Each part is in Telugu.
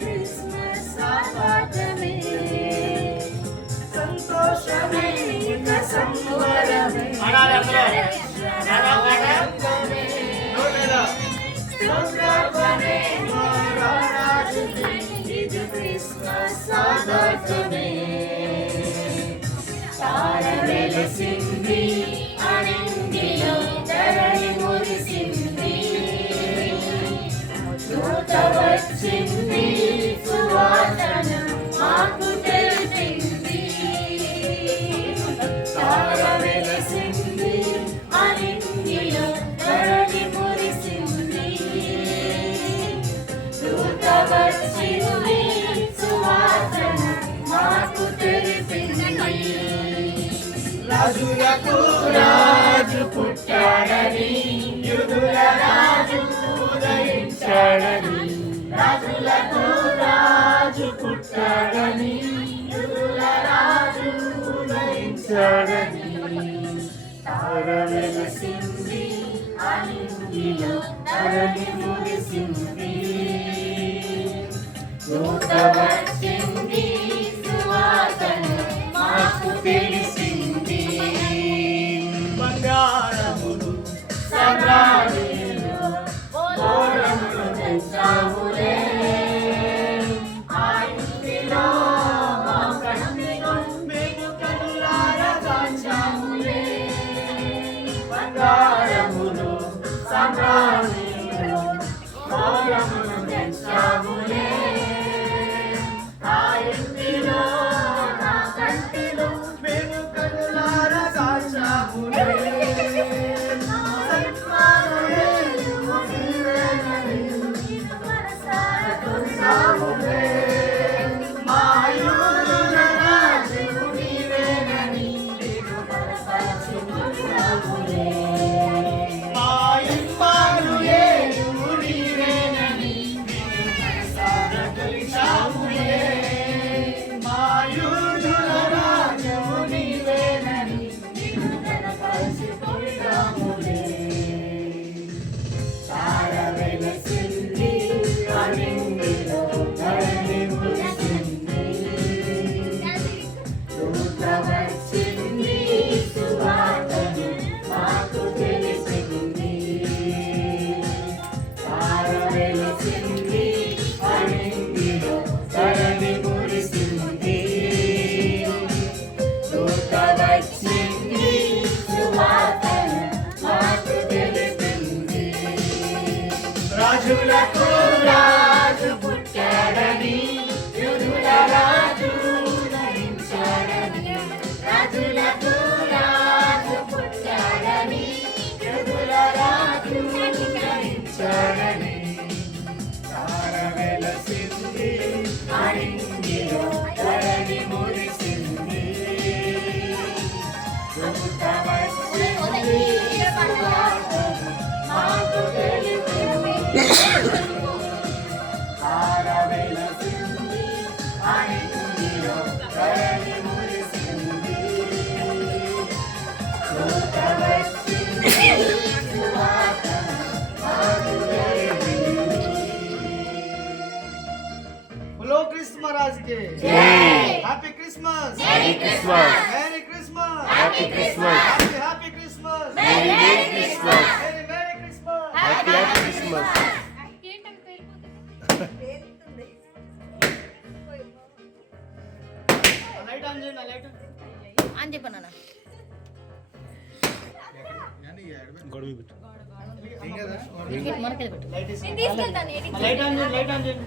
క్రిస్మస్ ఆరాధనే సంతోషమే ఇక సంబరమే సంబరమే మహారాజుకి ఇది క్రిస్మస్ ఆరాధనే తార వెలసింది అనింగిలో ధరణి మురిసింది దూత వచ్చింది సువాసన మాకు తెలిసింది తార వెలసింది అనింగిలో ధరణి మురిసింది దూత వచ్చింది సువాసన మాకు తెలిసింది రాజులకు రాజు పుట్టాడని యూదుల రాజు ఉదయించాడని రాజులకు రాజు పుట్టాడని యూదుల రాజు ఉదయించాడని తార వెలసింది అనింగిలో ధరణి మురిసింది దూత వచ్చింది సువాసన మాకు తెలిసింది బంగారములు సర్వాణీలు గోరములు తెచ్చాములే ఆ ఇంటిలో మా కన్నులో మేము కనులారా దాచాములే బంగారములు సర్వాణీలు గోరములు తెచ్చాములే ఆ ఇంటిలో నా కంటిలో మేము కనులారా దాచాములే రాజులకు రాజు పుట్టాడని యూదుల రాజు ఉదయించాడని రాజులకు రాజు పుట్టాడని యూదుల రాజు ఉదయించాడని తార వెలసింది అనింగిలో ధరణి మురిసింది దూత వచ్చింది మాకు తెలిసింది తార వెలసింది అనింగిలో ధరణి మురిసింది దూత వచ్చింది సువాసన మాకు తెలిసింది बोलो कृष्ण महाराज के happy Christmas Merry Christmas. Merry Christmas Happy Christmas. Happy Christmas Merry Merry Christmas. Merry Christmas Happy Happy Christmas. Light on చేయండి లైట్ అని చెప్పాను గొడవ పెట్టు. మనకి పెట్టు లైట్ నేను తీసుకెళ్తాను లైట్ ఆన్ చేయండి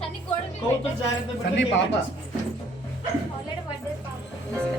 సన్ని గోడ మీద కోతులు జాగ్రత్త సన్నీ పాప ఆల్రెడీ పడ్డది పాప